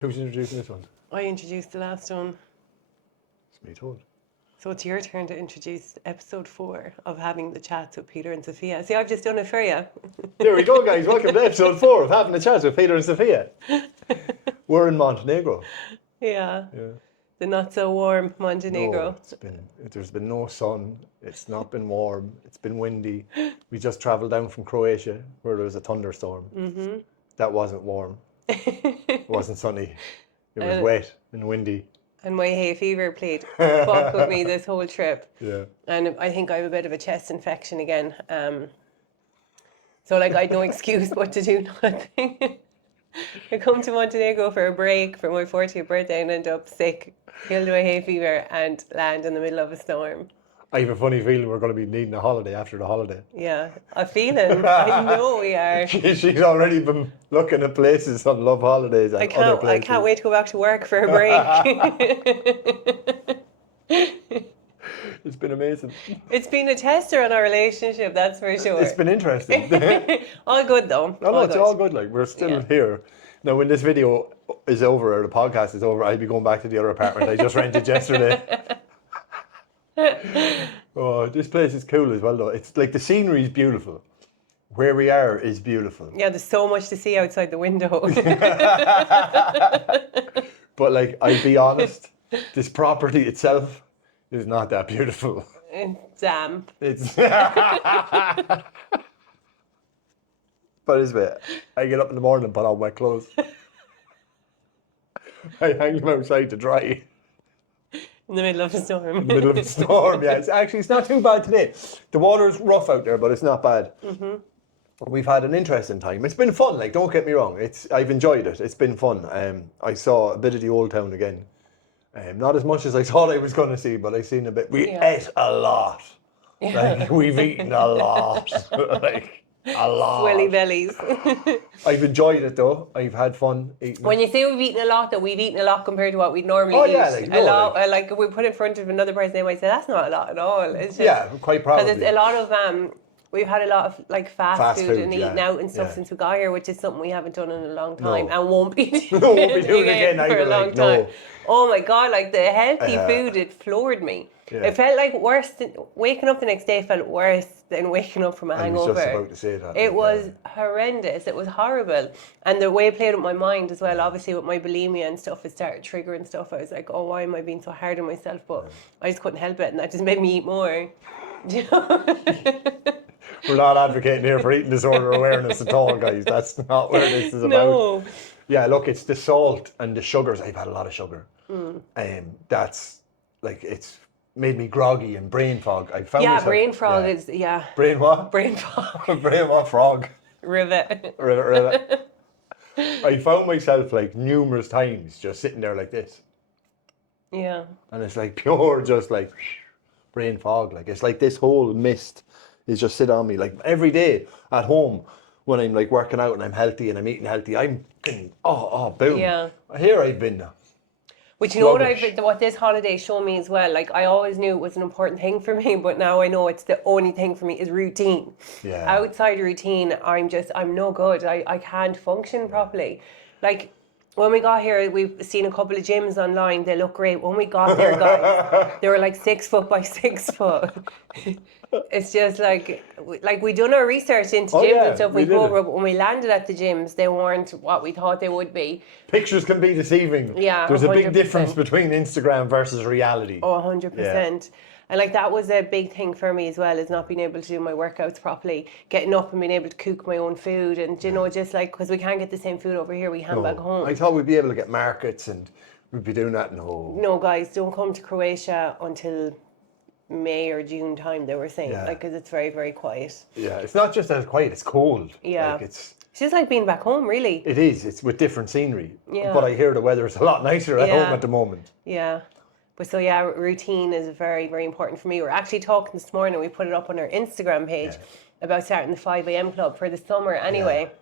Who's introducing this one? I introduced the last one. It's me told. So it's your turn to introduce episode 4 of Having the Chats with Peter and Sophia. See, I've just done it for you. There we go, guys. Welcome to episode 4 of Having the Chats with Peter and Sophia. We're in Montenegro. Yeah. The not so warm Montenegro. No, there's been no sun. It's not been warm. It's been windy. We just travelled down from Croatia where there was a thunderstorm. Mm-hmm. That wasn't warm. It wasn't sunny. It was wet and windy. And my hay fever played fuck with me this whole trip. Yeah. And I think I have a bit of a chest infection again. So like I had no excuse but to do nothing. I come to Montenegro for a break for my 40th birthday and end up sick, killed by hay fever and land in the middle of a storm. I have a funny feeling we're going to be needing a holiday after the holiday. Yeah, a feeling. I know we are. She's already been looking at places on Love Holidays and other places. I can't wait to go back to work for a break. It's been amazing. It's been a tester on our relationship, that's for sure. It's been interesting. All good though. It's all good. Like we're still here. Now, when this video is over or the podcast is over, I'll be going back to the other apartment I just rented yesterday. Oh, this place is cool as well, though. It's like the scenery is beautiful. Where we are is beautiful. Yeah, there's so much to see outside the window. But like, I'll be honest, this property itself is not that beautiful. It's damp. It's but it's bit. I get up in the morning and put on my clothes. I hang them outside to dry. In the middle of a storm. In the middle of a storm, yeah. It's not too bad today. The water's rough out there, but it's not bad. Mm-hmm. We've had an interesting time. It's been fun, like, don't get me wrong. I've enjoyed it. It's been fun. I saw a bit of the old town again. Not as much as I thought I was going to see, but I've seen a bit. We ate a lot. Yeah. Like, we've eaten a lot. Like, a lot. Swelly bellies. I've enjoyed it, though. I've had fun eating. When you say we've eaten a lot, though, we've eaten a lot compared to what we'd normally eat. Yeah, like, a lot. Like, if we put it in front of another person, they might say, that's not a lot at all. It's just, quite probably. Because it's a lot of... We've had a lot of like fast food and eating out and stuff since we got here, which is something we haven't done in a long time and won't be doing again for a long time. Oh my God, like the healthy food, it floored me. Yeah. It felt like waking up the next day felt worse than waking up from a hangover. I was just about to say that. It was horrendous. It was horrible. And the way it played with my mind as well, obviously with my bulimia and stuff, it started triggering stuff. I was like, oh, why am I being so hard on myself? But I just couldn't help it and that just made me eat more. You know? We're not advocating here for eating disorder awareness at all, guys. That's not what this is about. No. Yeah, look, it's the salt and the sugars. I've had a lot of sugar. That's like, it's made me groggy and brain fog. I found myself, brain fog is, Brain what? Brain fog. Brain what? Frog. Rivet. Rivet. I found myself like numerous times just sitting there like this. Yeah. And it's like pure, just like brain fog. Like, it's like this whole mist is just sit on me. Like every day at home when I'm like working out and I'm healthy and I'm eating healthy, I'm boom. Yeah. Here I've been now. But you know what this holiday showed me as well? Like, I always knew it was an important thing for me, but now I know it's the only thing for me is routine. Yeah. Outside routine, I'm no good. I can't function properly. Like, when we got here, we've seen a couple of gyms online. They look great. When we got there, guys, they were like 6 foot by 6 foot. It's just like we done our research into gyms and stuff. We go over, but when we landed at the gyms, they weren't what we thought they would be. Pictures can be deceiving. Yeah, there's 100%. A big difference between Instagram versus reality. Oh, 100%. Yeah. And like that was a big thing for me as well, is not being able to do my workouts properly, getting up and being able to cook my own food, and you know, just like, because we can't get the same food over here, we can back home. I thought we'd be able to get markets and we'd be doing that. No, guys, don't come to Croatia until May or June time, they were saying, like, because it's very, very quiet. Yeah, it's not just that quiet, it's cold. Yeah. Like, it's just like being back home, really. It is. It's with different scenery. Yeah. But I hear the weather is a lot nicer at home at the moment. Yeah. But so routine is very, very important for me. We're actually talking this morning, we put it up on our Instagram page about starting the 5 a.m. club for the summer anyway. Yeah.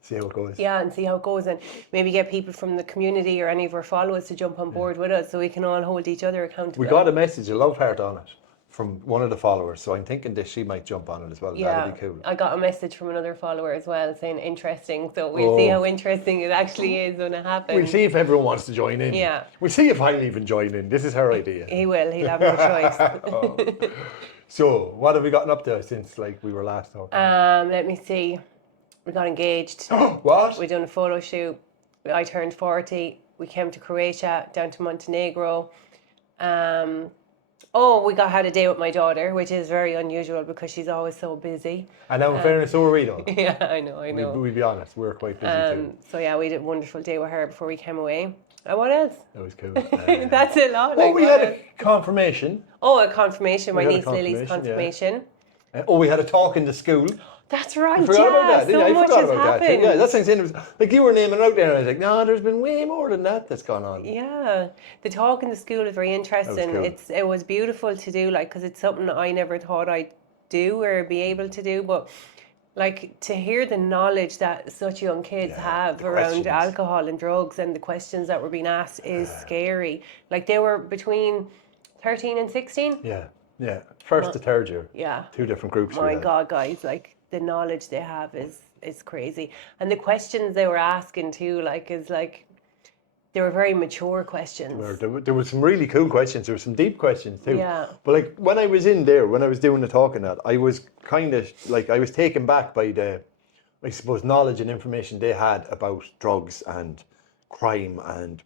See how it goes. Yeah, and see how it goes, and maybe get people from the community or any of our followers to jump on board with us so we can all hold each other accountable. We got a message, a love heart on it. from one of the followers. So I'm thinking that she might jump on it as well. Yeah, That'd be cool. I got a message from another follower as well saying interesting. So we'll see how interesting it actually is when it happens. We'll see if everyone wants to join in. Yeah. We'll see if I'll even join in. This is her idea. He will. He'll have no choice. So, what have we gotten up to since like we were last talking? Let me see. We got engaged. What? We done a photo shoot. I turned 40. We came to Croatia, down to Montenegro. We had a day with my daughter, which is very unusual because she's always so busy. And now, in fairness, so are we though. Yeah, I know. We'll be honest, we're quite busy too. So yeah, we did a wonderful day with her before we came away. What else? That was cool. That's a lot. We had a confirmation. A confirmation. My niece Lily's confirmation. Yeah. We had a talk in the school. That's right. I forgot about that. So much has happened. Yeah, that's what I'm saying. It was, like you were naming it out there, and I was like, no, there's been way more than that's gone on. Yeah, the talk in the school is very interesting. Cool. It was beautiful to do, like, because it's something I never thought I'd do or be able to do, but like to hear the knowledge that such young kids have around alcohol and drugs and the questions that were being asked is scary. Like they were between 13 and 16. Yeah. First to third year. Yeah. 2 different groups. My God, guys, like the knowledge they have is crazy, and the questions they were asking too, they were very mature questions. There were some really cool questions. There were some deep questions too. Yeah. But like when I was in there, when I was doing the talking, that I was kind of like I was taken back by the, I suppose, knowledge and information they had about drugs and crime and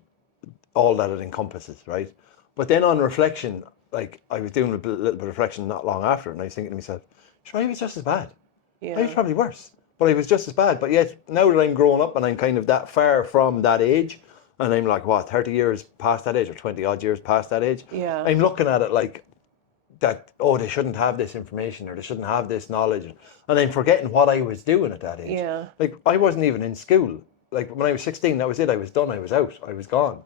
all that it encompasses, right? But then on reflection, like I was doing a little bit of reflection not long after, and I was thinking to myself, sure, I was just as bad. Yeah. I was probably worse, but I was just as bad. But yet now that I'm grown up and I'm kind of that far from that age, and I'm like, 30 years past that age or 20 odd years past that age, Yeah. I'm looking at it like that, they shouldn't have this information or they shouldn't have this knowledge. And I'm forgetting what I was doing at that age. Yeah. Like I wasn't even in school. Like when I was 16, that was it. I was done. I was out. I was gone.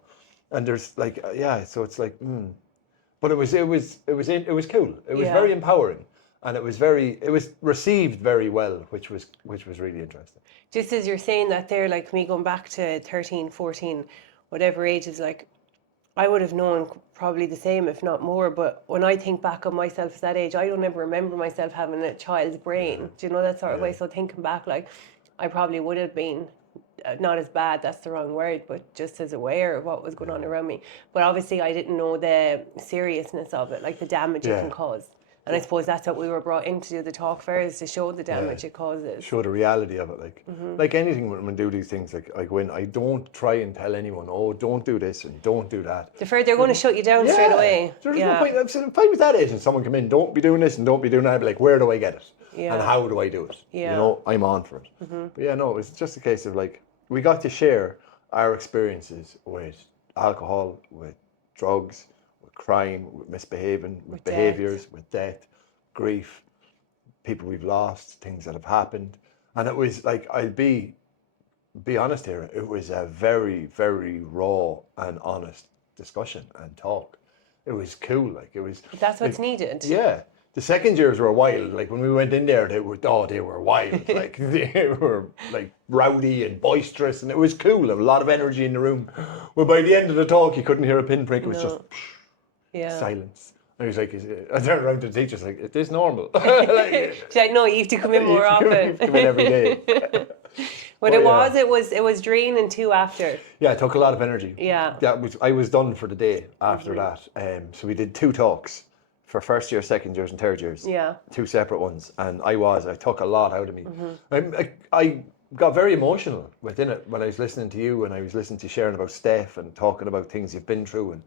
And there's like, so it's like, but it was cool. It was very empowering. And it was received very well, which was really interesting. Just as you're saying that there, like me going back to 13, 14, whatever age is, like, I would have known probably the same, if not more. But when I think back on myself at that age, I don't ever remember myself having a child's brain. Do you know, that sort of way? So thinking back, like, I probably would have been not as bad, that's the wrong word, but just as aware of what was going on around me. But obviously I didn't know the seriousness of it, like the damage it can cause. And I suppose that's what we were brought in to do the talk for, is to show the damage it causes. Show the reality of it, like anything when we do these things, like when I don't try and tell anyone, don't do this and don't do that. They're going to shut you down straight away. There's no point. If I was that age and someone come in, don't be doing this and don't be doing that, I'd be like, where do I get it? And how do I do it? Yeah. You know, I'm on for it. But yeah, no, it was just a case of like, we got to share our experiences with alcohol, with drugs, with crime, with misbehaving, with behaviours, with death, grief, people we've lost, things that have happened. And it was like, I'll be honest here, it was a very, very raw and honest discussion and talk. It was cool, like it was. That's what's needed. Yeah. The second years were wild. Like when we went in there, they were wild. Like they were like rowdy and boisterous, and it was cool. There was a lot of energy in the room. Well, by the end of the talk, you couldn't hear a pinprick. It was just silence. I was like, I turned around to the teachers like, is this normal? She's like, no, you have to come in more often. Come in every day. But it was draining too after. Yeah, it took a lot of energy. Yeah. I was done for the day after that. So we did 2 talks for first year, second years and third years. Yeah. 2 separate ones. And I took a lot out of me. I got very emotional within it when I was listening to you and I was listening to you sharing about Steph and talking about things you've been through and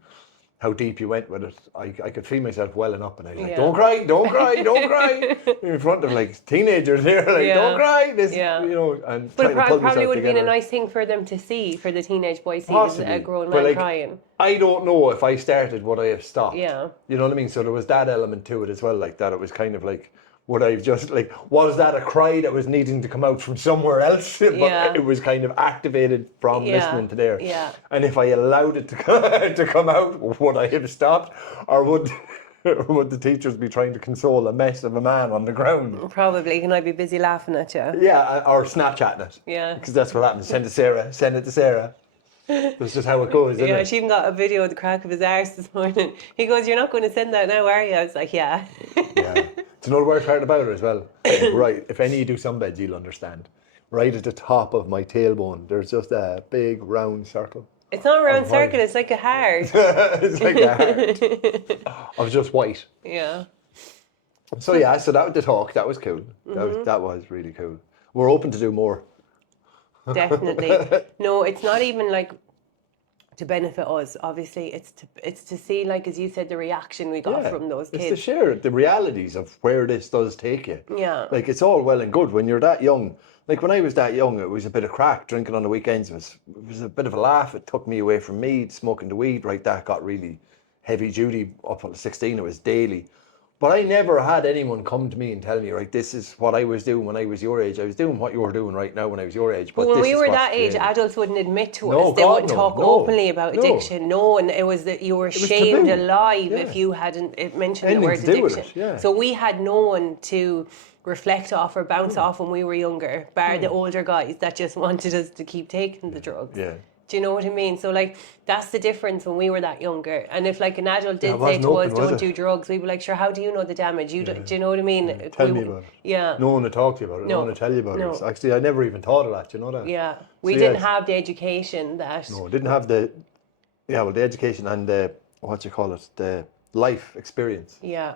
how deep you went with it. I could feel myself welling up and I was like, don't cry, don't cry. In front of like teenagers here, like, don't cry. This, you know, and but it probably would have been a nice thing for them to see, for the teenage boy seeing a grown man crying. I don't know if I started, would I have stopped? Yeah. You know what I mean? So there was that element to it as well, like that. It was kind of like, would I have just like, was that a cry that was needing to come out from somewhere else? But it was kind of activated from listening to there. Yeah. And if I allowed it to come out, would I have stopped? Or would the teachers be trying to console a mess of a man on the ground? Probably. And I'd be busy laughing at you. Yeah, or Snapchatting it. Yeah. Because that's what happens. Send it to Sarah. That's just how it goes, isn't Yeah, it? she even got a video of the crack of his arse this morning. He goes, "You're not going to send that now, are you?" I was like, "Yeah." Yeah. Do you know the worst part about it as well? Like, right, if any of you do sunbeds, you'll understand. Right at the top of my tailbone, there's just a big round circle. It's not a round Of circle, white. it's like a heart. It's like a heart of just white. Yeah. So yeah, so that was the talk. That was cool. That was really cool. We're open to do more. Definitely. No, it's not even like to benefit us. Obviously, it's to see, like as you said, the reaction we got from those It's to kids. share the realities of where this does take you. Yeah. Like it's all well and good when you're that young. Like when I was that young, it was a bit of crack. Drinking on the weekends was a bit of a laugh. It took me away from me smoking the weed. Right, that got really heavy duty. Up until 16, it was daily. But I never had anyone come to me and tell me, right, this is what I was doing when I was your age. I was doing what you were doing right now when I was your age. But when this we is were what's that age, changed. adults wouldn't admit to No, us. They God, wouldn't no, talk no, openly about no. addiction. No, and it was that you were was shamed taboo. alive Yeah. if you hadn't mentioned the Anything word to do with addiction. it, yeah. So we had no one to reflect off or bounce off when we were younger, bar the older guys that just wanted us to keep taking the drugs. Yeah. Do you know what I mean? So like that's the difference when we were that younger. And if like an adult it did say wasn't to us, open, was "Don't it? do drugs," we'd be like, "Sure, how do you know the damage? You do you know what I mean?" Tell We- me about it. Yeah. No one to talk to you about it. No, No. one to tell you about No. it. Actually, I never even thought of that. You know that? Yeah. We So, didn't yes. have the education that. No, I didn't have the education and the the life experience. Yeah.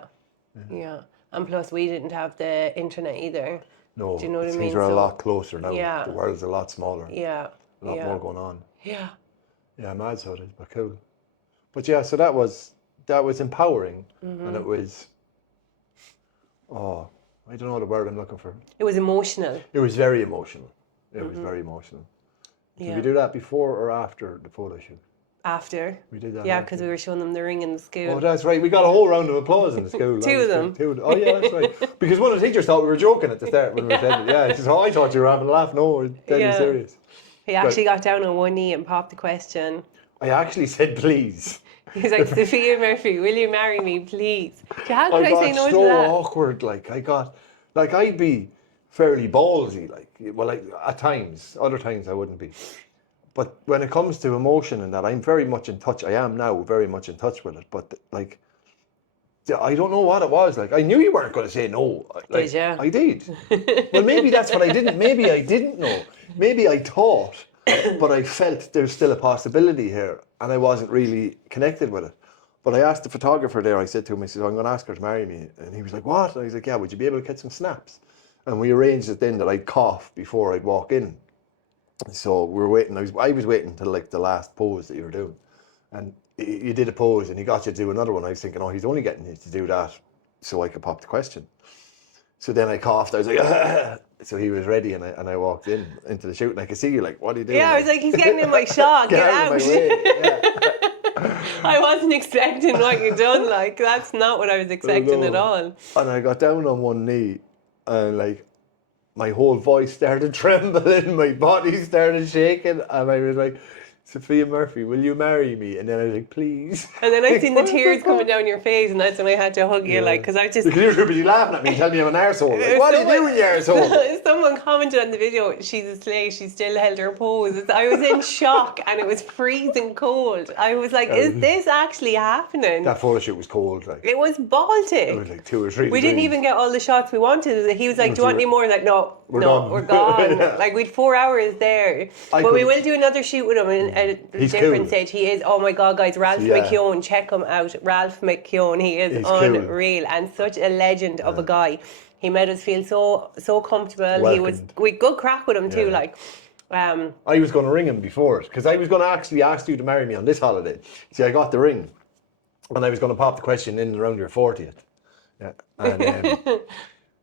Yeah. And plus, we didn't have the internet either. No, Do you know what I things mean? are a So- lot closer now. Yeah. The world's a lot smaller. Yeah. A lot more going on. Yeah. Yeah, mad so it is, but cool. But yeah, so that was empowering, and it was. Oh, I don't know the word I'm looking for. It was emotional. It was very emotional. It was very emotional. Did Yeah. we do that before or after the photo shoot? After. We did that. Yeah, after. because we were showing them the ring in the school. Oh, that's right. We got a whole round of applause in the school. Two of them. Oh, yeah, that's right. Because one of the teachers thought we were joking at the start when we said it. Yeah, she said, "Oh, I thought you were having a laugh." No, we're deadly Yeah. serious. He actually got down on one knee and popped the question. I actually said, "Please." He's like, "Sophia Murphy, will you marry me, please?" So how could I got say no so to that? awkward. I'd be fairly ballsy. At times, other times I wouldn't be. But when it comes to emotion and that, I'm very much in touch. I am now very much in touch with it. But I don't know what it was. Like I knew you weren't going to say no. Did you? I did. Well, maybe that's what I didn't. Maybe I didn't know. Maybe I thought, but I felt there's still a possibility here, and I wasn't really connected with it. But I asked the photographer there. I said to him, I said, "I'm going to ask her to marry me," and he was like, "What?" And I was like, "Yeah, would you be able to get some snaps?" And we arranged it then that I'd cough before I'd walk in. So we were waiting. I was waiting until like the last pose that you were doing, and you did a pose, and he got you to do another one. I was thinking, oh, he's only getting you to do that so I could pop the question. So then I coughed. I was like, so he was ready, and I walked into the shoot, and I could see you like, "What are you doing?" Yeah, I was like, "He's getting in my shot. Get out out!" of my way. Yeah. I wasn't expecting what you done. Like that's not what I was expecting at all. And I got down on one knee, and like my whole voice started trembling, my body started shaking, and I was like, "Sophia Murphy, will you marry me?" And then I was like, "Please." And then I seen the tears coming down your face, and that's when I had to hug you, like, because I just. Because you were busy laughing at me, telling me I'm an arsehole. Like, what are you doing, you arsehole? Someone commented on the video, "She's a slay, she still held her pose." I was in shock, and it was freezing cold. I was like, "Is this actually happening?" That photo shoot was cold, like. It was Baltic. It was like 2 or 3 We didn't degrees. even get all the shots we wanted. He was like, "Do you want any more?" I was like, "No, done." we're gone." Yeah. Like we'd 4 hours there, but we will do another shoot with him in a He's different cool. stage. He is. Oh my God, guys! Ralph Yeah. McKeown, check him out. Ralph McKeown, he is He's cool. unreal and such a legend of a guy. He made us feel so comfortable. He was Welcomed. we good crack with him too. Yeah. Like, I was going to ring him before it, because I was going to actually ask you to marry me on this holiday. See, I got the ring, and I was going to pop the question in around your 40th. Yeah. And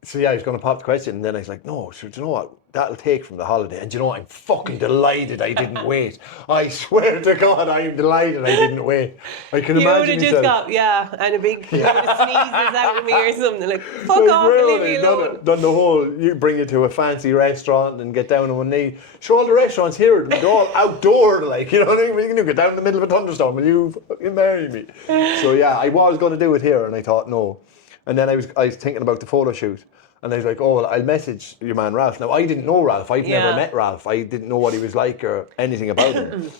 so yeah, I was going to pop the question, and then I was like, "No, sure, do you know what? That'll take from the holiday." And do you know what? I'm fucking delighted I didn't wait. I swear to God, I'm delighted I didn't wait. I can you would imagine have just myself. got and a big sneezes out of me or something. Like, fuck off and leave me alone. Done the whole, you bring it to a fancy restaurant and get down on one knee. Sure, all the restaurants here, they're all outdoor, like, you know what I mean? You can get down in the middle of a thunderstorm, will you fucking marry me? So yeah, I was going to do it here, and I thought, no. And then I was thinking about the photo shoot, and I was like, "Oh, well, I'll message your man Ralph." Now, I didn't know Ralph. I'd never met Ralph. I didn't know what he was like or anything about him.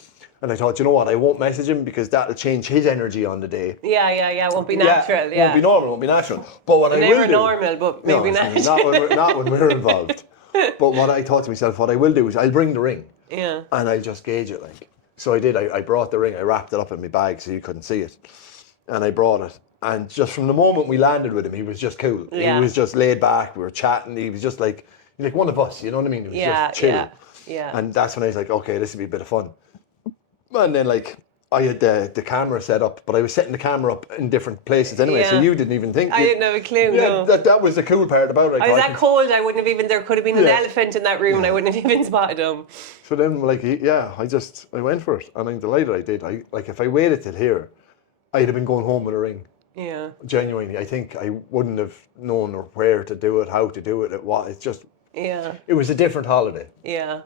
And I thought, you know what, I won't message him because that'll change his energy on the day. Yeah. It won't be natural. Yeah. Won't be normal, won't be natural. But what I will Never do... normal, but maybe natural. Not when we're involved. But what I thought to myself, what I will do is I'll bring the ring. Yeah. And I'll just gauge it, like. So I did. I brought the ring. I wrapped it up in my bag so you couldn't see it. And I brought it. And just from the moment we landed with him, he was just cool. Yeah. He was just laid back. We were chatting. He was just like one of us, you know what I mean? He was just chill. Yeah. And that's when I was like, okay, this will be a bit of fun. And then like I had the camera set up, but I was setting the camera up in different places anyway, so you didn't even think. I didn't have a clue, yeah, no. That was the cool part about it. I was that cold, I wouldn't have even, there could have been an elephant in that room and I wouldn't have even spotted him. So then, like, I went for it, and I'm delighted I did. If I waited till here, I'd have been going home with a ring. Yeah. Genuinely, I think I wouldn't have known where to do it, how to do it, it's just... Yeah. It was a different holiday. Yeah.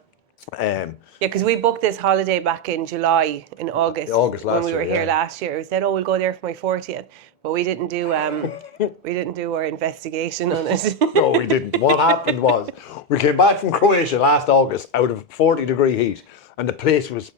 Yeah, because we booked this holiday back in July, in August. August last year. When we were here last year. We said, we'll go there for my 40th. But we didn't do our investigation on it. No, we didn't. What happened was, we came back from Croatia last August out of 40-degree heat, and the place was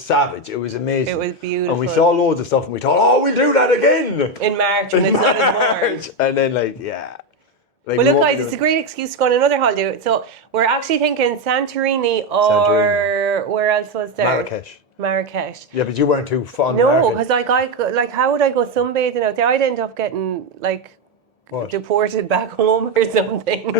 savage. It was amazing. It was beautiful. And we saw loads of stuff, and we thought, we'll do that again! In March, when it's not as warm. And then, Like, well, look, guys, it's a great excuse to go on another holiday. So we're actually thinking Santorini or where else was there? Marrakesh. Yeah, but you weren't too fond of Marrakesh. because how would I go sunbathing out there? I'd end up getting deported back home or something.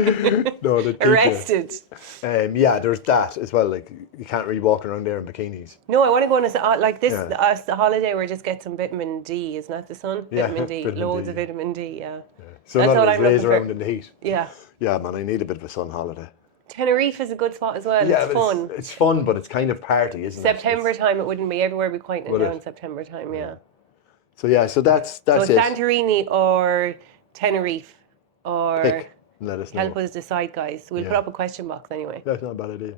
No, they'd arrested. There's that as well. Like, you can't really walk around there in bikinis. No, I want to go on a holiday where I just get some vitamin D. Isn't that the sun? Yeah, vitamin D. Loads of vitamin D. Yeah. So that's all I'm lays around in the heat. Yeah. Yeah, man, I need a bit of a sun holiday. Tenerife is a good spot as well. Yeah, it's fun. It's fun, but it's kind of party, isn't September time, it wouldn't be. Everywhere would be quieting down in September time, yeah. So that's so it. Santorini or Tenerife or... Pick and let us know. Help us decide, guys. We'll put up a question box anyway. That's not a bad idea.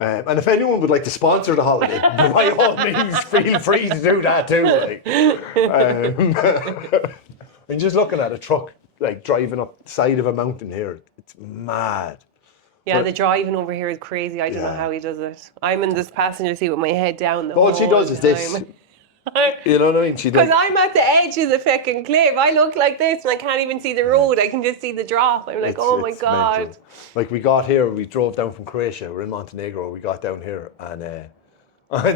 And if anyone would like to sponsor the holiday, by all means, feel free to do that too. I'm just looking at a truck driving up the side of a mountain here. It's mad. Yeah, the driving over here is crazy. I don't know how he does it. I'm in this passenger seat with my head down. All she does is this. You know what I mean? Because I'm at the edge of the fucking cliff. I look like this and I can't even see the road. I can just see the drop. I'm like, oh my God. Mental. Like, we got here, we drove down from Croatia. We're in Montenegro. We got down here and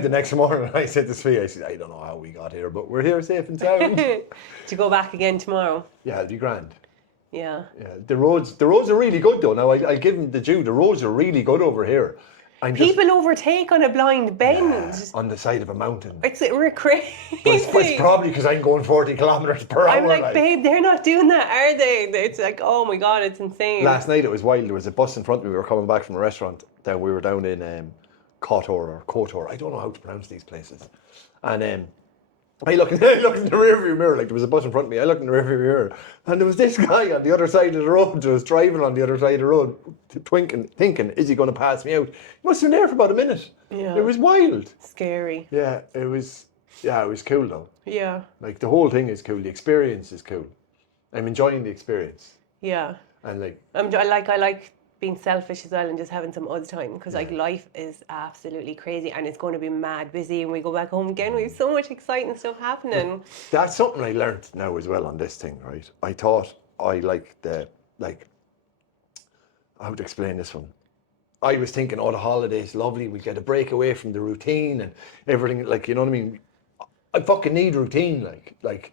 the next morning I said to Sophia, I said, I don't know how we got here, but we're here safe and sound. To go back again tomorrow? Yeah, it'll be grand. Yeah. The roads are really good though. Now, I give them the due. The roads are really good over here. People overtake on a blind bend. On the side of a mountain. We're crazy. But it's probably because I'm going 40 kilometres per hour. I'm like, babe, they're not doing that, are they? It's like, oh my God, it's insane. Last night it was wild. There was a bus in front of me. We were coming back from a restaurant. We were down in Kotor. I don't know how to pronounce these places. And I looked in the rearview mirror, like there was a bus in front of me. I looked in the rearview mirror, and there was this guy on the other side of the road, just driving on the other side of the road, thinking, is he going to pass me out? He must have been there for about a minute. Yeah. It was wild. Scary. Yeah, it was cool though. Yeah. Like, the whole thing is cool. The experience is cool. I'm enjoying the experience. Yeah. And I like being selfish as well and just having some us time, because life is absolutely crazy and it's going to be mad busy, and we go back home again, we have so much exciting stuff happening. That's something I learned now as well on this thing, right? I thought how to explain this one. I was thinking, the holiday's lovely, we get a break away from the routine and everything, you know what I mean? I fucking need routine, like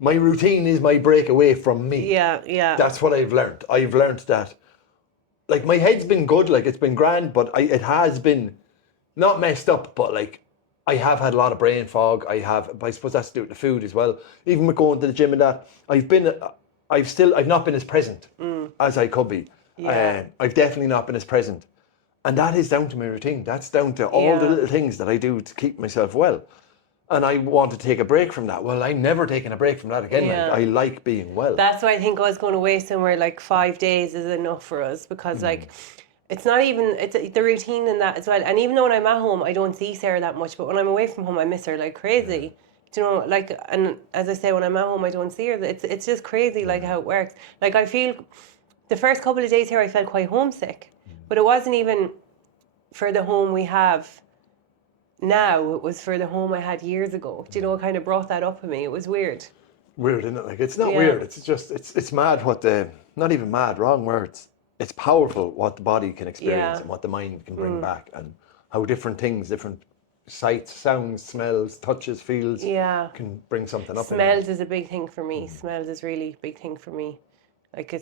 my routine is my break away from me. Yeah. That's what I've learned. I've learned that my head's been good, it's been grand, but it has been not messed up, but I have had a lot of brain fog. I suppose that's to do with the food as well. Even with going to the gym and that, I've not been as present as I could be. Yeah. I've definitely not been as present. And that is down to my routine. That's down to all the little things that I do to keep myself well. And I want to take a break from that. Well, I'm never taking a break from that again. Yeah. I like being well. That's why I think us going away somewhere 5 days is enough for us, because it's not even, it's the routine and that as well. And even though when I'm at home, I don't see Sarah that much, but when I'm away from home, I miss her like crazy. Do you know, and as I say, when I'm at home, I don't see her. It's just crazy how it works. I feel the first couple of days here, I felt quite homesick, but it wasn't even for the home we have. now. It was for the home I had years ago. Do you know, it kind of brought that up in me. It was weird. Weird, isn't it? Like, it's not Yeah. weird. It's just, it's mad what not even mad, wrong words. It's powerful what the body can experience Yeah. and what the mind can bring back, and how different things, different sights, sounds, smells, touches, feels Yeah. can bring something up in Smells is a big thing for me. Smells is really a big thing for me. Like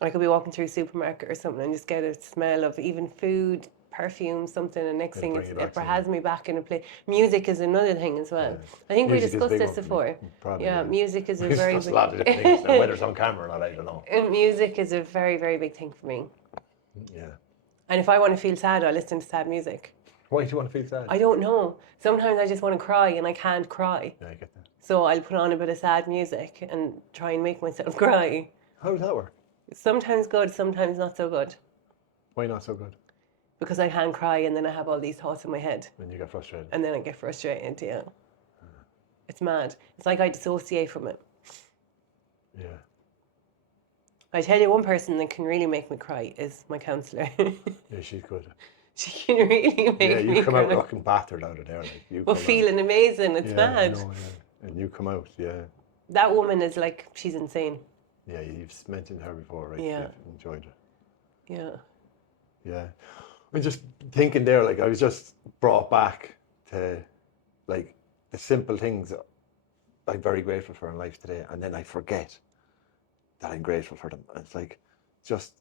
I could be walking through a supermarket or something and just get a smell of even food, perfume, something, and next thing bring you back it has me back in a place. Music is another thing as well. I think Music is we discussed big this one for me, before. probably, yeah, yeah. music is a We very discussed a big lot of different things now, whether it's on camera or not, I don't know. music is a very, very big thing for me. Yeah. And if I want to feel sad, I listen to sad music. Why do you want to feel sad? I don't know. Sometimes I just want to cry and I can't cry. Yeah, I get that. So I'll put on a bit of sad music and try and make myself cry. How does that work? Sometimes good, sometimes not so good. Why not so good? Because I can't cry and then I have all these thoughts in my head. When you get frustrated. And then I get frustrated, yeah. It's mad. It's like I dissociate from it. Yeah. I tell you, one person that can really make me cry is my counsellor. Yeah, she's good. She can really make Yeah, me you come cry. out looking battered out of there. Like, you But come feeling amazing, it's out. mad. I know, yeah. And you come out, yeah. That woman is like, she's insane. Yeah, you've mentioned her before, right? Yeah. You've enjoyed her. Yeah. Yeah. I'm just thinking there, like, I was just brought back to, like, the simple things that I'm very grateful for in life today. And then I forget that I'm grateful for them. And it's like, just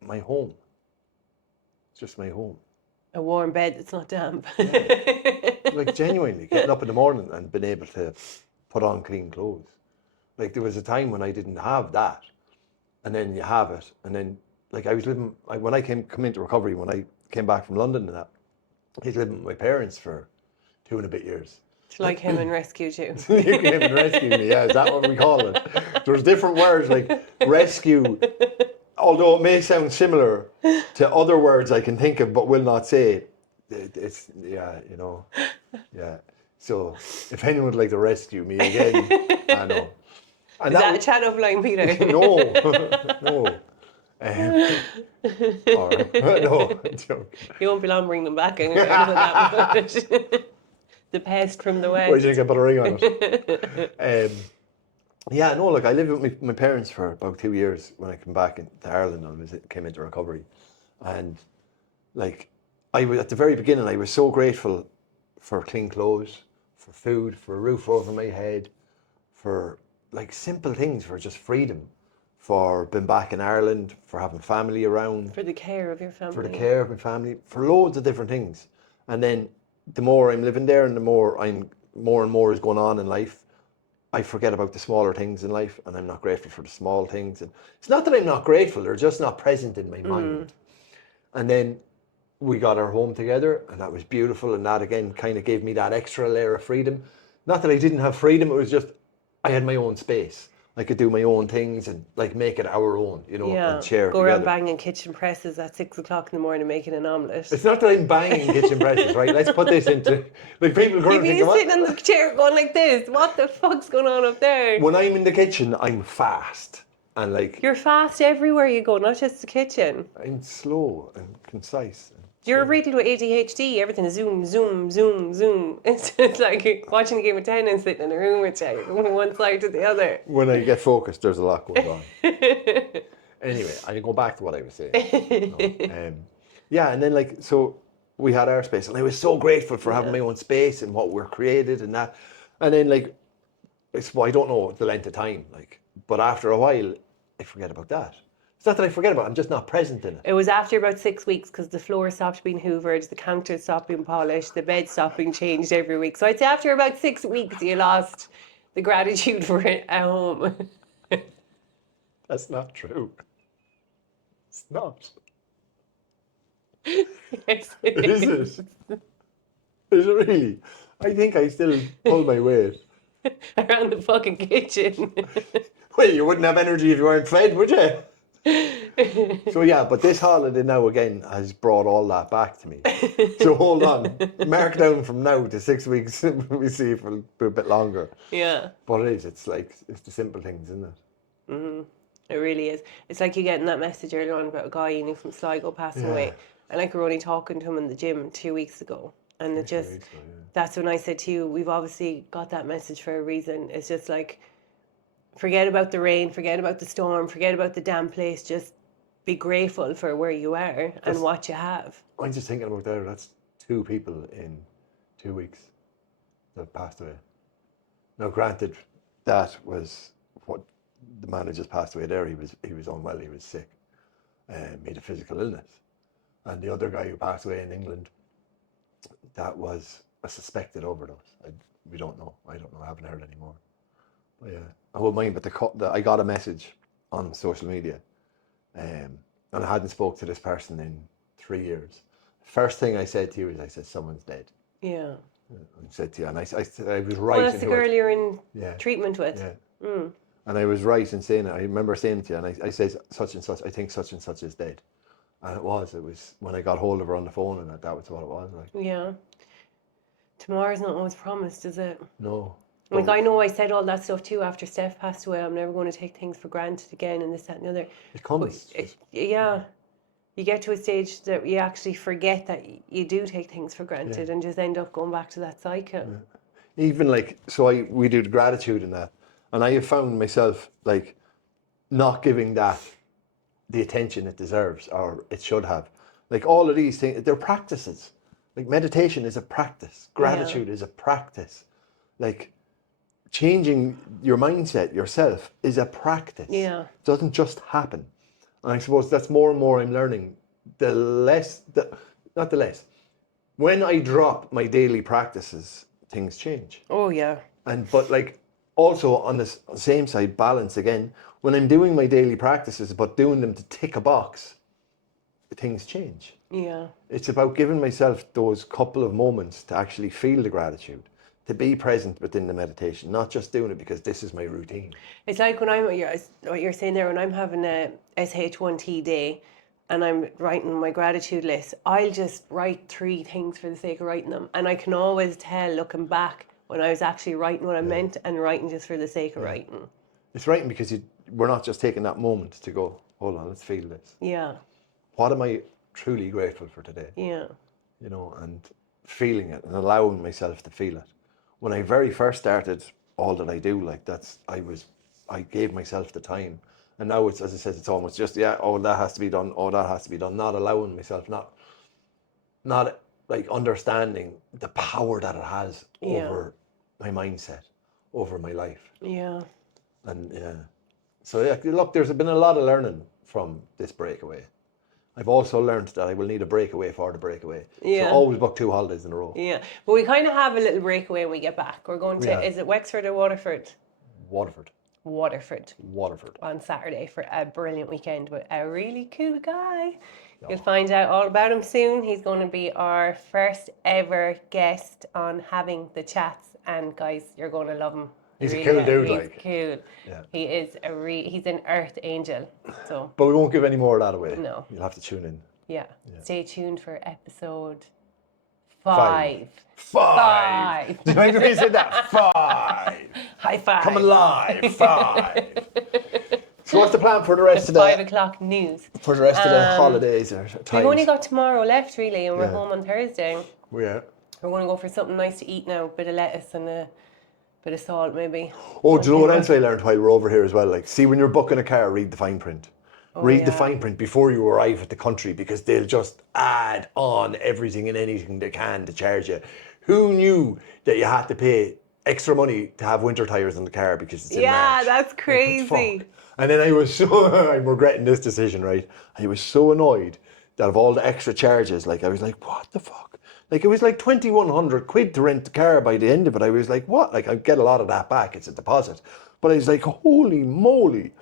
my home. It's just my home. A warm bed that's not damp. Like, genuinely, getting up in the morning and being able to put on clean clothes. Like, there was a time when I didn't have that. And then you have it. And then, like, I was living, when I come into recovery, when I came back from London and that, I was living with my parents for 2 and a bit years. It's like him and rescued you. You came and rescued me, yeah, is that what we call it? There's different words, like rescue, although it may sound similar to other words I can think of but will not say. It's, yeah, you know, yeah. So, if anyone would like to rescue me again, I know. And Is that a chat of line, Peter? No, no. All right. No, I'm joking. You won't be long bringing them back anyway. That much. The pest from the west. Why did you put a ring on it? Yeah, no, like I lived with my parents for about 2 years when I came back to Ireland and came into recovery. And like I was at the very beginning, I was so grateful for clean clothes, for food, for a roof over my head, for like simple things, for just freedom, for being back in Ireland, for having family around. For the care of your family. For the care of my family, for loads of different things. And then the more I'm living there and the more and more is going on in life, I forget about the smaller things in life and I'm not grateful for the small things. And it's not that I'm not grateful, they're just not present in my mind. And then we got our home together and that was beautiful. And that again kind of gave me that extra layer of freedom. Not that I didn't have freedom, it was just I had my own space. I could do my own things and like make it our own, you know, and share Go together. around banging kitchen presses at 6 o'clock in the morning making an omelette. It's not that I'm banging kitchen presses, right? Let's put this into, like people You'd currently be sitting on the chair going like this. What the fuck's going on up there? when I'm in the kitchen, I'm fast and like You're fast everywhere you go, not just the kitchen. I'm slow and concise. You're riddled with ADHD. Everything is zoom, zoom, zoom, zoom. It's like watching a game of tennis sitting in a room with you, from one side to the other. When I get focused, there's a lot going on. Anyway, I go back to what I was saying. Yeah, and then like, so we had our space and I was so grateful for having my own space and what we're created and that. And then like, I don't know the length of time, like, but after a while, I forget about that. It's not that I forget about it, I'm just not present in it. It was after about 6 weeks because the floor stopped being hoovered, the counter stopped being polished, the bed stopped being changed every week. So I'd say after about 6 weeks, you lost the gratitude for it at home. That's not true. It's not. Yes, it Is it? Is it really? I think I still pull my weight. Around the fucking kitchen. Well, you wouldn't have energy if you weren't fed, would you? So yeah, but this holiday now again has brought all that back to me. So hold on, mark down from now to 6 weeks. We see if it'll be a bit longer. Yeah. But it is. It's like it's the simple things, isn't it? Mm-hmm. It really is. It's like you getting that message earlier on about a guy you knew from Sligo passing away. And like we were only talking to him in the gym 2 weeks ago. And it just, that's when I said to you, we've obviously got that message for a reason. It's just like, forget about the rain, forget about the storm, forget about the damn place. Just be grateful for where you are and what you have. I'm just thinking about that. That's 2 people in 2 weeks that have passed away. Now, granted, that was what the man who just passed away there. He was unwell. He was sick. He had a physical illness. And the other guy who passed away in England, that was a suspected overdose. We don't know. I don't know. I haven't heard anymore. But yeah, I won't mind. But I got a message on social media, and I hadn't spoke to this person in 3 years. First thing I said to you is, I said, someone's dead. Yeah. I said to you, and I was right. Well, that's the girl you're in treatment with. Yeah. And I was right in saying it. I remember saying to you, and I said, such and such, I think such and such is dead. And it was when I got hold of her on the phone, and that was what it was like. Yeah. Tomorrow's not always promised, is it? No. Like, I know I said all that stuff too after Steph passed away. I'm never going to take things for granted again, and this, that, and the other. It comes. Yeah. You get to a stage that you actually forget that you do take things for granted and just end up going back to that cycle. Yeah. Even like, so we do the gratitude in that. And I have found myself like not giving that the attention it deserves or it should have. Like all of these things, they're practices. Like meditation is a practice. Gratitude is a practice. Like changing your mindset yourself is a practice. Yeah. It doesn't just happen. And I suppose that's more and more I'm learning. Not the less. When I drop my daily practices, things change. Oh, yeah. But like also on the same side, balance again. When I'm doing my daily practices, but doing them to tick a box, things change. Yeah. It's about giving myself those couple of moments to actually feel the gratitude, to be present within the meditation, not just doing it because this is my routine. It's like when what you're saying there, when I'm having a SH1T day and I'm writing my gratitude list, I'll just write 3 things for the sake of writing them. And I can always tell looking back when I was actually writing what I meant and writing just for the sake of writing. It's writing because we're not just taking that moment to go, hold on, let's feel this. Yeah. What am I truly grateful for today? Yeah. You know, and feeling it and allowing myself to feel it. When I very first started all that I do, like I gave myself the time. And now it's, as I said, it's almost just, that has to be done. Oh, that has to be done. Not allowing myself, not like understanding the power that it has over my mindset, over my life. Yeah. And so look, there's been a lot of learning from this breakaway. I've also learned that I will need a breakaway for the breakaway. Yeah. So always book 2 holidays in a row. Yeah. But we kind of have a little breakaway when we get back. We're going to, is it Wexford or Waterford? Waterford. On Saturday for a brilliant weekend with a really cool guy. You'll find out all about him soon. He's going to be our first ever guest on Having the Chats. And guys, you're going to love him. He's a cool dude, He's cool. Yeah. He is he's an earth angel. So. But we won't give any more of that away. No. You'll have to tune in. Yeah. Stay tuned for episode 5. 5. Do you like the way you said that? 5. High 5. Coming live. 5. So what's the plan for the rest of the 5 o'clock news? For the rest of the holidays or times? We've only got tomorrow left really, and we're home on Thursday. Yeah. We're going to go for something nice to eat now. Bit of lettuce and a bit of salt maybe. Oh, do you know what else I learned while we're over here as well? Like, see, when you're booking a car, read the fine print. Read the fine print before you arrive at the country, because they'll just add on everything and anything they can to charge you. Who knew that you had to pay extra money to have winter tires in the car because it's in March? That's crazy. And then I'm regretting this decision, right? I was so annoyed that of all the extra charges, like I was like, what the fuck? Like it was like 2,100 quid to rent the car by the end of it. I was like, what? Like I get a lot of that back. It's a deposit. But I was like, holy moly.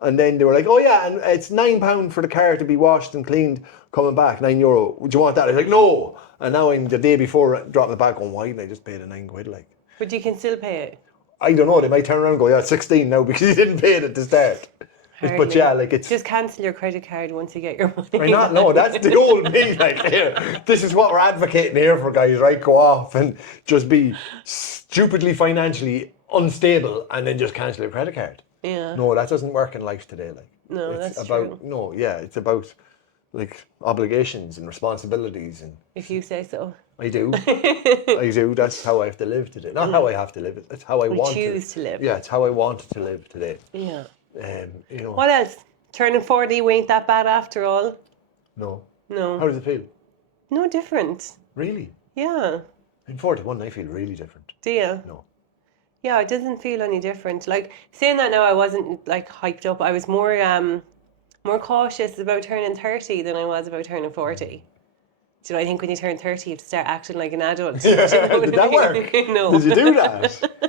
And then they were like, oh yeah, and it's £9 for the car to be washed and cleaned coming back, €9. Would you want that? I was like, no. And now I'm the day before dropping it back going, why didn't I just pay the £9 like? But you can still pay it. I don't know, they might turn around and go, yeah, it's 16 now because you didn't pay it at the start. Hardly. But yeah, like it's... Just cancel your credit card once you get your money. I not know, that's the old me, like, here. This is what we're advocating here for, guys, right? Go off and just be stupidly financially unstable and then just cancel your credit card. Yeah. No, that doesn't work in life today, like. No, it's that's about, true. No, yeah, it's about like obligations and responsibilities, and If you say so. I do. I do. That's how I have to live today. Not how I have to live it. That's how I want choose to live. Yeah, it's how I wanted to live today. Yeah. You know. What else? Turning 40, we ain't that bad after all. No. No. How does it feel? No different. Really? Yeah. In 41, I feel really different. Do you? No. Yeah, it doesn't feel any different. Like, saying that now, I wasn't like hyped up. I was more cautious about turning 30 than I was about turning 40. Do you know, I think when you turn 30, you have to start acting like an adult. Do you know Did that work? No. Did you do that?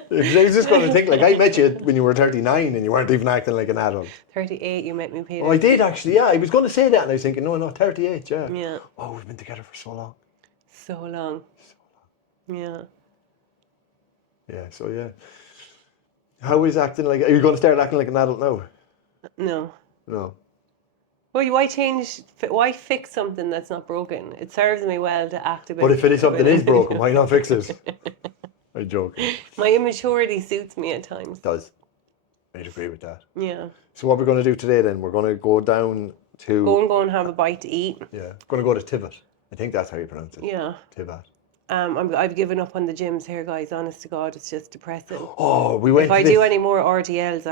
Because I was just going to think, like, I met you when you were 39 and you weren't even acting like an adult. 38, you met me, Peter. Oh, I did actually, yeah. I was going to say that and I was thinking, no, 38, yeah. Yeah. Oh, we've been together for so long. So long. Yeah. Yeah, so yeah. How is acting like, are you going to start acting like an adult now? No. No. Well, why fix something that's not broken? It serves me well to act a bit. But if it is something that is broken, why not fix it? I'm joking. My immaturity suits me at times. It does. I'd agree with that. Yeah. So what we're going to do today then, we're going to go down to... Go and have a bite to eat. Yeah. Going to go to Tivat. I think that's how you pronounce it. Yeah. Tivat. I've given up on the gyms here, guys. Honest to God, it's just depressing. Oh, we went If I do any more RDLs,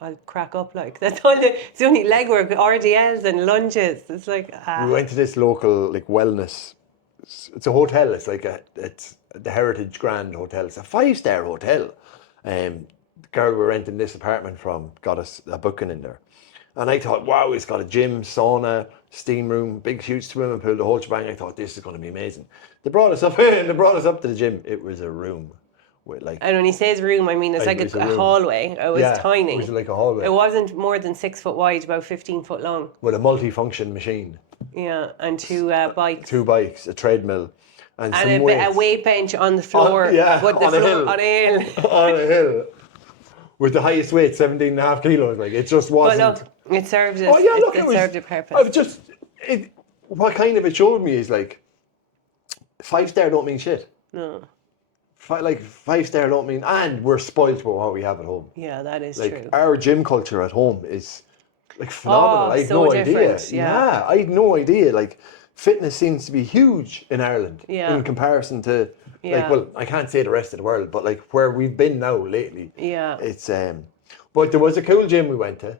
I'll crack up. Like, that's all. It's the only legwork, RDLs and lunges. It's like We went to this local like wellness. It's a hotel. It's like it's the Heritage Grand Hotel. It's a 5-star hotel. The girl we're renting this apartment from got us a booking in there, and I thought, wow, it's got a gym, sauna, steam room, big huge swimming pool, the whole shebang. I thought this is going to be amazing. They brought us up to the gym. It was a room with like. And when he says room, I mean it's like a hallway. It was tiny. It was like a hallway. It wasn't more than 6 foot wide, about 15 foot long. With a multi-function machine. Yeah, and two bikes. 2 bikes, a treadmill, and some a weight bench on the floor. On a hill. On a hill. On a hill. With the highest weight, 17.5 kilos. Like, it just wasn't. But look, it served it. Oh yeah, look, it served a purpose. I've just what kind of it showed me is like 5-star don't mean shit. No. 5-star don't mean, and we're spoiled for what we have at home. Yeah, that is like, true. Our gym culture at home is like phenomenal. I had so no different, idea. Yeah, I had no idea. Like, fitness seems to be huge in Ireland in comparison to like, well, I can't say the rest of the world, but like where we've been now lately. Yeah. It's but there was a cool gym we went to,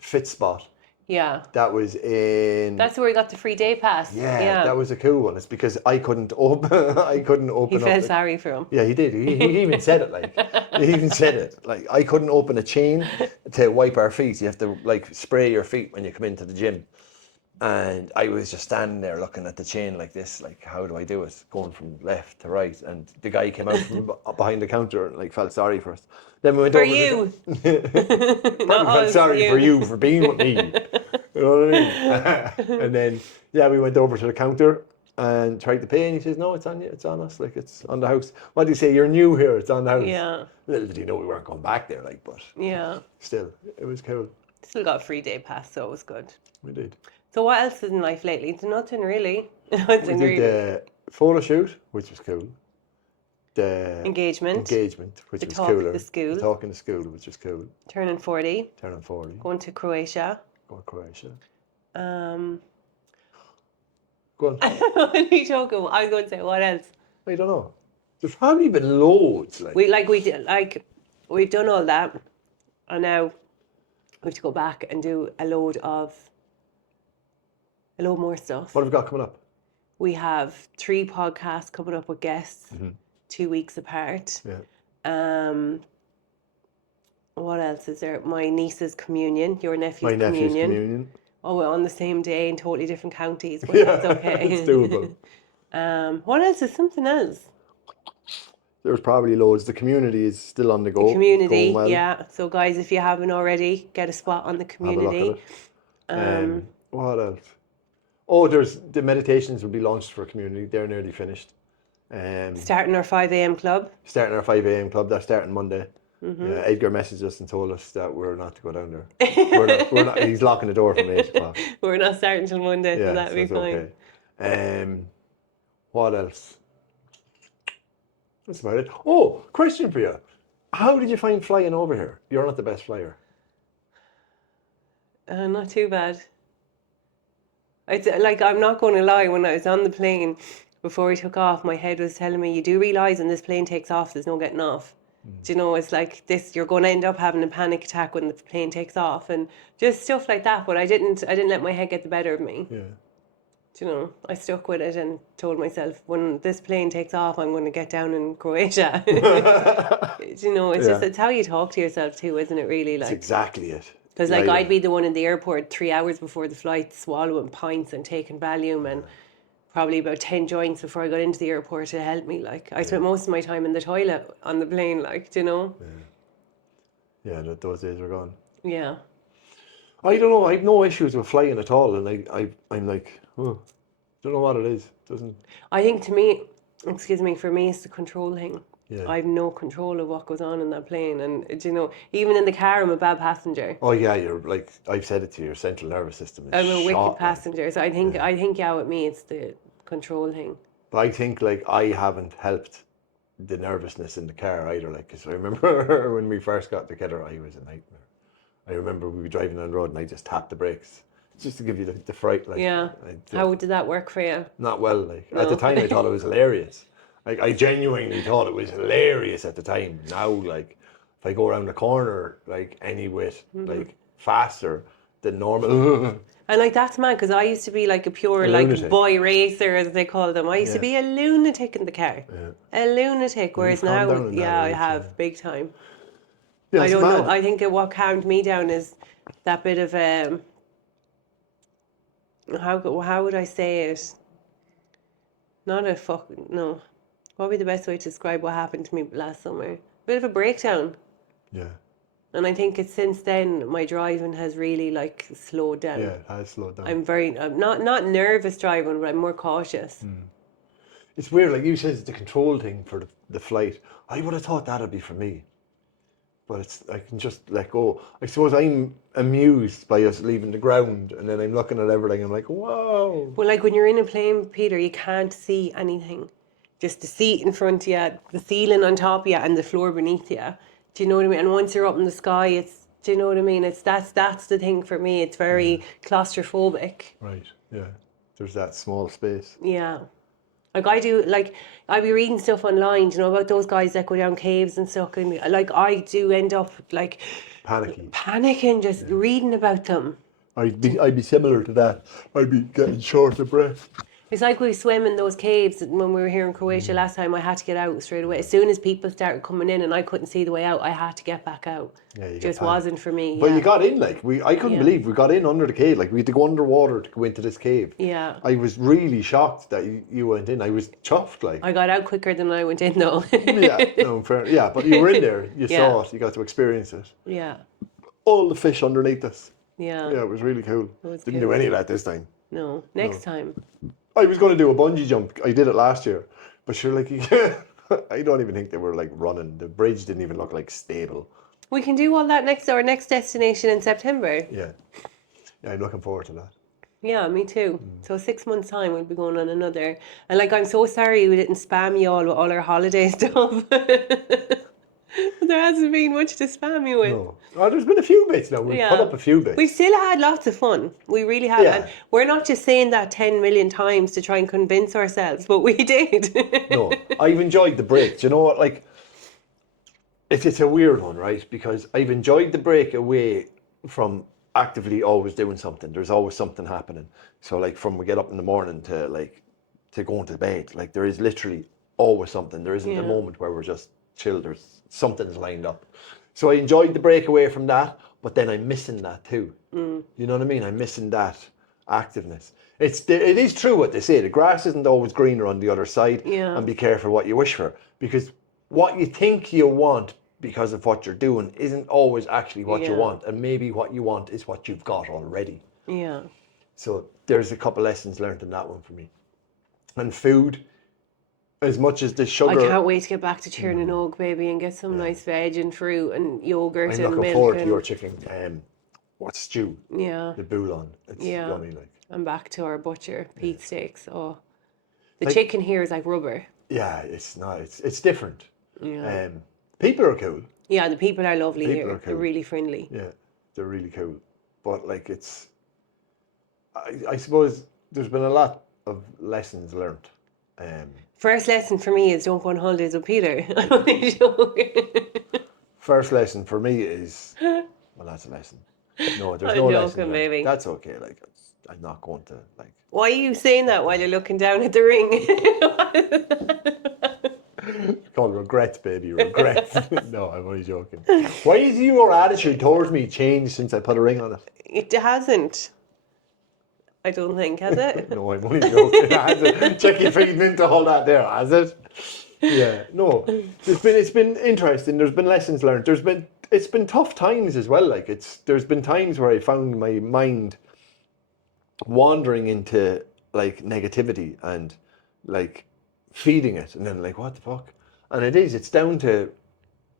Fit Spot. Yeah. That was in. That's where we got the free day pass. Yeah, that was a cool one. It's because I couldn't open. I couldn't open. He felt sorry for him. Yeah, he did. He even said it. Like, he even said it. Like, I couldn't open a chain to wipe our feet. You have to like spray your feet when you come into the gym. And I was just standing there looking at the chain like this, like, how do I do it? Going from left to right. And the guy came out from behind the counter and like felt sorry for us. Then we went over you. Felt sorry for you for being with me. You know what I mean? And then we went over to the counter and tried to pay, and he says, "No, it's on you. It's on us. Like, it's on the house." What do you say? You're new here. It's on the house. Yeah. Little did he know we weren't going back there, like, but still, it was cool. Still got a free day pass, so it was good. We did. So what else is in life lately? It's nothing really. We did the photo shoot, which was cool. The engagement, which was talk cooler. The school. The talk in the school, which was cool. Turning 40. Going to Croatia. Going to Croatia. Go on. What are you talking about? I was going to say, what else? I don't know. There's probably been loads. We've done all that, and now we have to go back and do a load more stuff. What have we got coming up? We have 3 podcasts coming up with guests, 2 weeks apart. Yeah. What else is there? My niece's communion, your nephew's My nephew's communion. Oh, we're on the same day in totally different counties, but that's okay. It's doable. What else is something else? There's probably loads. The community is still on the go. The community, well. yeah. So guys, if you haven't already, get a spot on the community. Have a look at it. What else? Oh, there's the meditations will be launched for community. They're nearly finished. Starting our 5 a.m. club. Starting our 5 a.m. club. That's starting Monday. Edgar messaged us and told us that we're not to go down there. we're not. He's locking the door from 8 o'clock. We're not starting till Monday, so that'll be fine. Okay. What else? That's about it. Oh, question for you. How did you find flying over here? You're not the best flyer. Not too bad. It's like, I'm not going to lie, when I was on the plane, before we took off, my head was telling me, you do realise when this plane takes off, there's no getting off. Do you know, it's like this, you're going to end up having a panic attack when the plane takes off, and just stuff like that. But I didn't let my head get the better of me. Yeah. Do you know, I stuck with it and told myself, when this plane takes off, I'm going to get down in Croatia. Do you know, it's just, it's how you talk to yourself too, isn't it, really? That's Like, exactly it. because like, I'd be the one in the airport 3 hours before the flight, swallowing pints and taking Valium and probably about 10 joints before I got into the airport to help me. Like, I spent most of my time in the toilet on the plane, like, do you know? Yeah, those days are gone. Yeah. I don't know. I have no issues with flying at all, and I'm like, oh, don't know what it is. Doesn't. I think to me, excuse me, for me, it's the control thing. Yeah. I have no control of what goes on in that plane. And, do you know, even in the car, I'm a bad passenger. Oh yeah, you're like, I've said it to you, your central nervous system is I'm a wicked shot, passenger. So I think, yeah, with me, it's the control thing. But I think like I haven't helped the nervousness in the car either. Like, because I remember when we first got together, I was a nightmare. I remember we were driving on the road and I just tapped the brakes just to give you the fright. Like, Yeah. How did that work for you? not well. Like at the time, I thought it was hilarious. Like I genuinely thought it was hilarious at the time. Now, like if I go around the corner, like any bit, like faster than normal. And like, that's mad, because I used to be like a pure lunatic. boy racer, as they call them. I used to be a lunatic in the car. A lunatic. Whereas calmed now, down in that I age, have big time. Yeah, I it's don't know. mad. I think what calmed me down is that bit of how would I say it? Not a no. What would be the best way to describe what happened to me last summer? Bit of a breakdown. Yeah. And I think it's since then my driving has really like slowed down. Yeah, it has slowed down. I'm not nervous driving, but I'm more cautious. It's weird, like you said, it's the control thing for the flight. I would have thought that'd be for me. But it's, I can just let go. I suppose I'm amused by us leaving the ground and then I'm looking at everything. I'm like, whoa. Well, like when you're in a plane, Peter, you can't see anything. Just the seat in front of you, the ceiling on top of you, and the floor beneath you. Do you know what I mean? And once you're up in the sky, it's, do you know what I mean? It's that's the thing for me. It's very claustrophobic. Right, yeah. There's that small space. Yeah. Like I do, like I be reading stuff online, you know, about those guys that go down caves and stuff, and like I do end up like panicking just reading about them. I'd be similar to that. I'd be getting short of breath. It's like we swim in those caves when we were here in Croatia last time. I had to get out straight away. As soon as people started coming in and I couldn't see the way out, I had to get back out. Yeah, you Just wasn't for me. But you got in, like I couldn't believe we got in under the cave. Like we had to go underwater to go into this cave. Yeah. I was really shocked that you went in. I was chuffed, like. I got out quicker than I went in, though. Yeah, no, fair. Yeah, but you were in there. You saw it. You got to experience it. Yeah. All the fish underneath us. Yeah. Yeah, it was really cool. Didn't do any of that this time. No. Next time. I was going to do a bungee jump. I did it last year, but sure, like I don't even think they were like running. The bridge didn't even look like stable. We can do all that our next destination in September. Yeah, I'm looking forward to that. Yeah, me too. So 6 months' time we'll be going on another. And like, I'm so sorry we didn't spam you all with all our holiday stuff. There hasn't been much to spam you with. No. Oh, there's been a few bits now. We've put up a few bits. We've still had lots of fun. We really have. Yeah. And we're not just saying that 10 million times to try and convince ourselves, but we did. No, I've enjoyed the break. Do you know what? Like, it's a weird one, right? Because I've enjoyed the break away from actively always doing something. There's always something happening. So like from we get up in the morning to going to bed, like there is literally always something. There isn't a moment where we're just chill. There's something's lined up. So I enjoyed the break away from that, but then I'm missing that too. You know what I mean? I'm missing that activeness. It is true what they say. The grass isn't always greener on the other side. Yeah. And be careful what you wish for, because what you think you want because of what you're doing isn't always actually what you want, and maybe what you want is what you've got already. Yeah. So there's a couple lessons learned in that one for me. And food, as much as the sugar. I can't wait to get back to Chernobyl, baby, and get some nice veg and fruit and yogurt and I'm looking milk. forward to your chicken. What's stew? Yeah. The bouillon. It's yummy, like. I'm back to our butcher, Pete steaks. Oh, the chicken here is like rubber. Yeah, it's not. It's different. Yeah. People are cool. Yeah, the people are lovely People here. are cool. They're really friendly. Yeah, they're really cool. But like I suppose there's been a lot of lessons learned. First lesson for me is don't go on holidays with Peter. I'm only joking. First lesson for me is, well, that's a lesson. No, there's I'm no joking, lesson learned. baby. That's okay. Like, I'm not going to like. Why are you saying that while you're looking down at the ring? Called regrets, baby, regrets. No, I'm only joking. Why has your attitude towards me changed since I put a ring on it? It hasn't. I don't think, has it? No, I'm only joking. Has it? Check your feeding into all that there, has it? Yeah, no. It's been interesting. There's been lessons learned. It's been tough times as well. Like there's been times where I found my mind wandering into like negativity and like feeding it, and then like what the fuck? And it's down to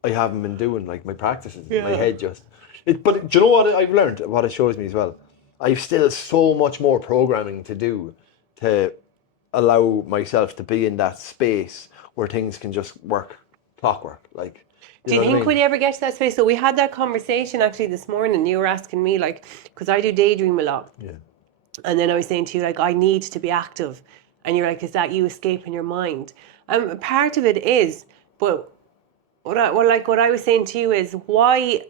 I haven't been doing like my practices. My head just but do you know what I've learned? What it shows me as well. I've still so much more programming to do to allow myself to be in that space where things can just work clockwork. Like, Do you think we'd ever get to that space? So we had that conversation actually this morning. You were asking me like, because I do daydream a lot. Yeah. And then I was saying to you, like, I need to be active. And you're like, is that you escaping your mind? Part of it is, but what I was saying to you is, why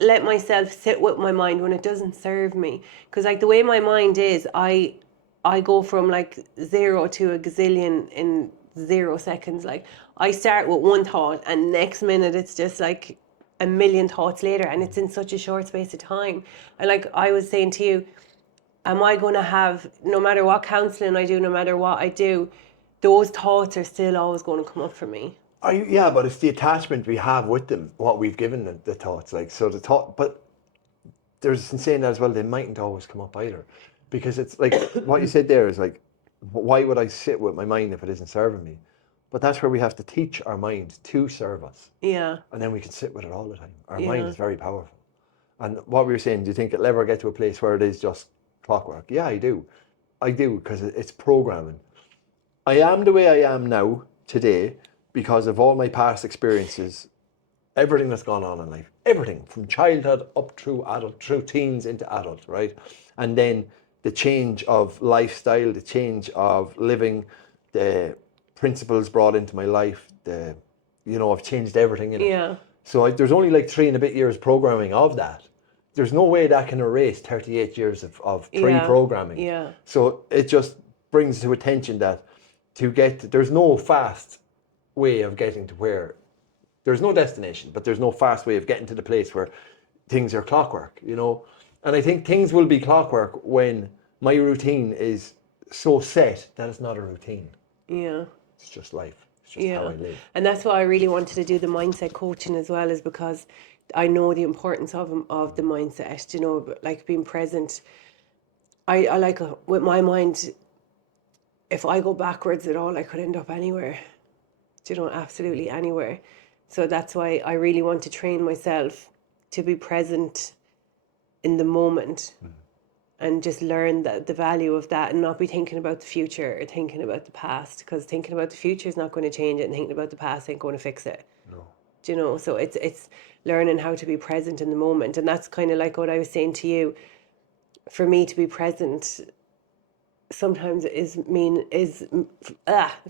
let myself sit with my mind when it doesn't serve me? Because like the way my mind is, I go from like 0 to a gazillion in 0 seconds. Like I start with one thought and next minute it's just like a million thoughts later, and it's in such a short space of time. And like I was saying to you, am I going to have, no matter what counselling I do, no matter what I do, those thoughts are still always going to come up for me? Yeah, but it's the attachment we have with them, what we've given them, the thoughts. Like, so the thought, but there's in saying that as well, they mightn't always come up either. Because it's like, what you said there is like, why would I sit with my mind if it isn't serving me? But that's where we have to teach our mind to serve us. Yeah. And then we can sit with it all the time. Our mind is very powerful. And what we were saying, do you think it'll ever get to a place where it is just clockwork? Yeah, I do. I do, because it's programming. I am the way I am now, today, because of all my past experiences, everything that's gone on in life, everything from childhood up through adult, through teens into adult, right? And then the change of lifestyle, the change of living, the principles brought into my life, I've changed everything in it. Yeah. So there's only like 3 and a bit years programming of that. There's no way that can erase 38 years of pre-programming. Yeah. So it just brings to attention that there's no fast way of getting to where, there's no destination, but there's no fast way of getting to the place where things are clockwork, And I think things will be clockwork when my routine is so set that it's not a routine. Yeah. It's just life. It's just how I live. And that's why I really wanted to do the mindset coaching as well, is because I know the importance of the mindset, like being present. I like with my mind, if I go backwards at all, I could end up anywhere, absolutely anywhere. So that's why I really want to train myself to be present in the moment and just learn the value of that, and not be thinking about the future or thinking about the past, because thinking about the future is not going to change it, and thinking about the past ain't going to fix it. No. So it's learning how to be present in the moment. And that's kind of like what I was saying to you. For me to be present sometimes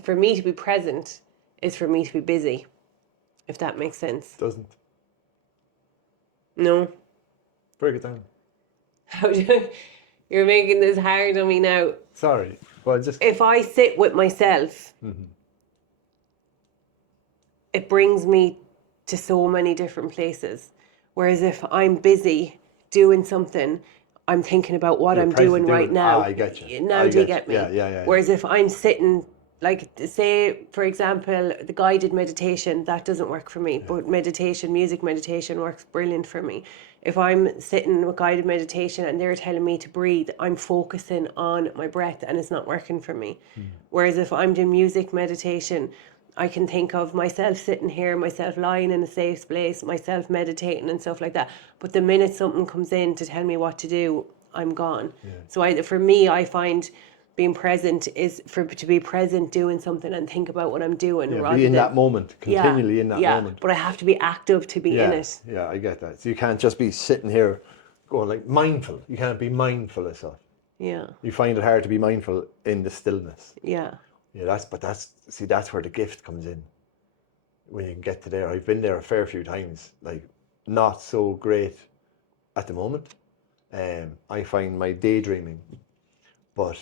for me to be present is for me to be busy, if that makes sense. Doesn't. No. Break it down. You're making this hard on me now. Sorry. Well, if I sit with myself, it brings me to so many different places. Whereas if I'm busy doing something, I'm thinking about what I'm doing right now. I get you. Now do you get me? Yeah. Whereas if I'm sitting, like say, for example, the guided meditation, that doesn't work for me. But music meditation works brilliant for me. If I'm sitting with guided meditation and they're telling me to breathe, I'm focusing on my breath and it's not working for me. Whereas if I'm doing music meditation, I can think of myself sitting here, myself lying in a safe place, myself meditating and stuff like that. But the minute something comes in to tell me what to do, I'm gone. Yeah. So for me, I find being present is to be present doing something and think about what I'm doing. Yeah, be in that moment, continually in that moment. But I have to be active to be in it. Yeah, I get that. So you can't just be sitting here going like mindful. You can't be mindful of stuff. Yeah. You find it hard to be mindful in the stillness. Yeah. Yeah, that's where the gift comes in. When you can get to there. I've been there a fair few times, like not so great at the moment. I find my daydreaming, but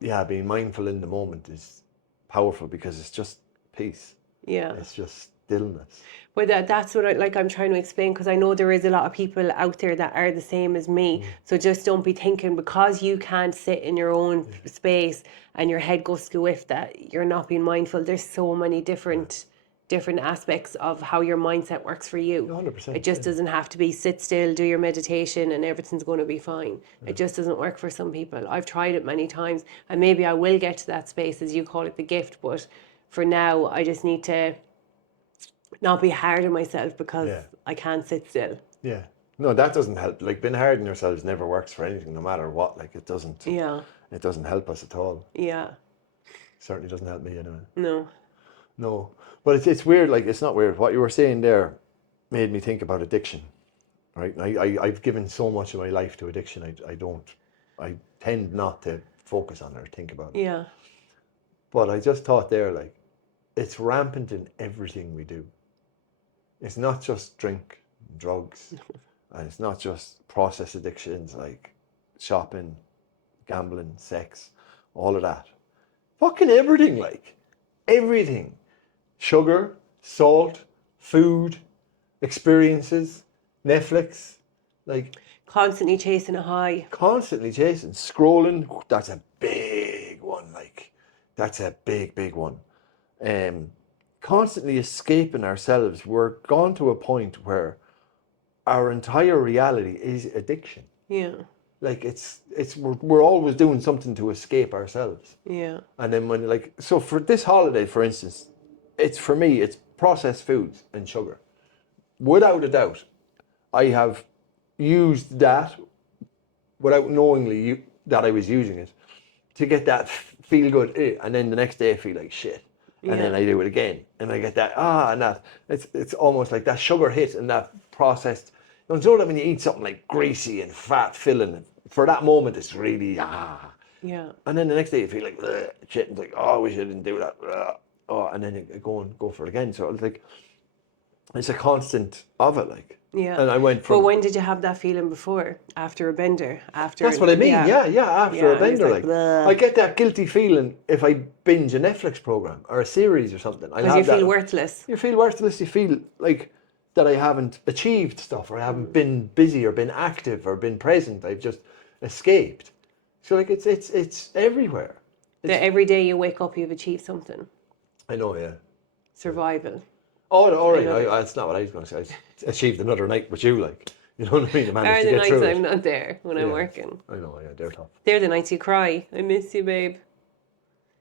yeah, being mindful in the moment is powerful because it's just peace. Yeah. It's just stillness. But that's what I'm trying to explain, because I know there is a lot of people out there that are the same as me. So just don't be thinking because you can't sit in your own space and your head goes squiff that you're not being mindful. There's so many different aspects of how your mindset works for you. 100%. It just doesn't have to be sit still, do your meditation and everything's going to be fine. It just doesn't work for some people. I've tried it many times and maybe I will get to that space, as you call it, the gift. But for now, I just need to not be hard on myself because I can't sit still. Yeah. No, that doesn't help. Like, being hard on yourselves never works for anything, no matter what. Like, it doesn't. Yeah. It doesn't help us at all. Yeah. Certainly doesn't help me anyway. No. No. But it's weird. Like, it's not weird. What you were saying there made me think about addiction. Right? I've given so much of my life to addiction. I tend not to focus on it or think about it. Yeah. But I just thought there, like, it's rampant in everything we do. It's not just drink, drugs, and it's not just process addictions like shopping, gambling, sex, all of that. Fucking everything, like, everything. Sugar, salt, food, experiences, Netflix, like, Constantly chasing a high. constantly chasing, scrolling. That's a big one, like, that's a big one. Constantly escaping ourselves. We're gone to a point where our entire reality is addiction. Yeah. Like, we're always doing something to escape ourselves. Yeah. And then so for this holiday, for instance, for me, it's processed foods and sugar. Without a doubt, I have used that without knowingly that I was using it to get that feel good, and then the next day I feel like shit. And then I do it again, and I get that and that. It's almost like that sugar hit and that processed. You know that when you eat something like greasy and fat filling, for that moment it's really Yeah. And then the next day you feel like shit, and it's like, oh, I wish I didn't do that. And then you go for it again. So it's like it's a constant of it, like. Yeah. And I went from. But when did you have that feeling before? After a bender? That's what I mean. Yeah. After a bender, like, I get that guilty feeling if I binge a Netflix program or a series or something. Because you feel worthless. You feel worthless. You feel like that I haven't achieved stuff, or I haven't been busy, or been active, or been present. I've just escaped. So like it's everywhere. That every day you wake up, you've achieved something. I know. Yeah. Survival. Oh, all right. That's not what I was going to say. I achieved another night with you, like, you know what I mean. Are the nights I'm not there when I'm working. I know. Yeah, they're tough. They're the nights you cry. I miss you, babe.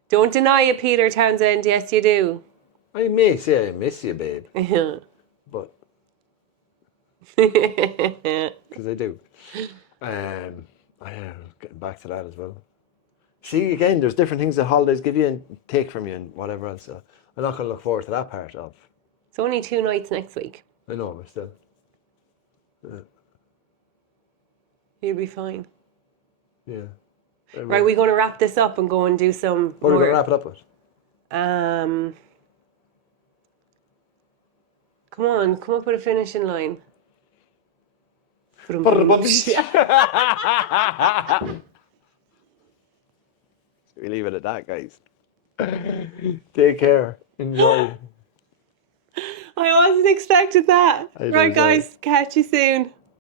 Don't deny it, Peter Townsend. Yes, you do. I may say I miss you, babe. Yeah. But because I do. Getting back to that as well. See, again, there's different things that holidays give you and take from you and whatever else. So I'm not going to look forward to that part of. It's only 2 nights next week. I know, but still. You'll be fine. Yeah. Right, we're going to wrap this up and go and do some What are we more. going to wrap it up with? Come up with a finishing line. We leave it at that, guys. Take care. Enjoy. I wasn't expecting that. Right, guys, catch you soon.